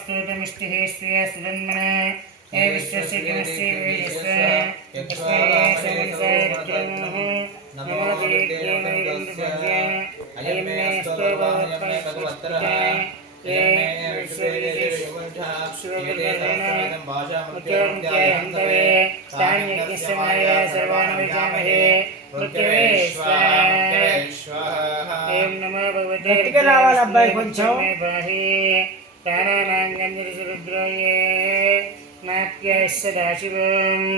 स्तोत्रमिष्टिः स्त्रिय सुधन्मने हे विश्वस्य किमस्य वेदस्य यस्मै शमनसायर्क्यमः नमो देव्येन्द्रभद्रे अयं मे स्तोत्रः ये विश्वविदेशेषुवैधम्भाषामुख्योऽन्त्ये तान्यज्ञस्यमाय सर्वान् विजामहे एं नमो भगवते बाहे प्राणानाङ्गञ्जलिसुरुद्राये नाट्याय सदाशिवम्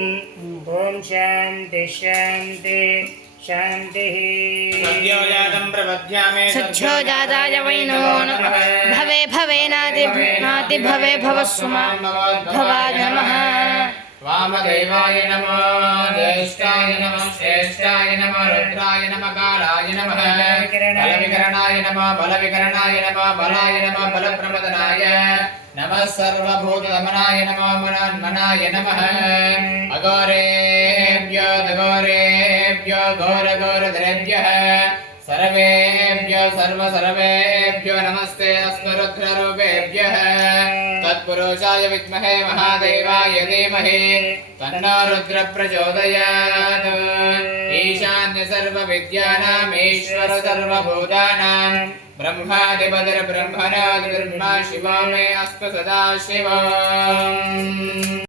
ॐ शान्ति शान्ति शान्तिः सच्छोजाताय वै नमो नमः भवे भवे नाति भवे भवस्सुमा भवाय नमः वामदेवाय नमः ज्येष्ठाय नमः श्रेष्ठाय नमः रुद्राय नमः कालाय नमः बलविकरणाय नमः बलविकरणाय नमः बलाय नमः बलप्रमदनाय नमः सर्वभूतदमनाय नमः मनन्मनाय नमः अघोरेभ्यो दघोरेभ्यो घोरघोरधरेभ्यः सर्वेभ्यो सर्वेभ्यो नमस्ते अस्मरुद्ररूपेभ्यः तत्पुरुषाय विद्महे महादेवाय धीमहि तन्नो रुद्र प्रचोदयात् ईशान्य सर्वविद्यानाम् ईश्वर सर्वभूतानां ब्रह्मादिपतिर्ब्रह्मणादिर्ब्रह्मा शिवो मे अस्तु सदा शिवम्।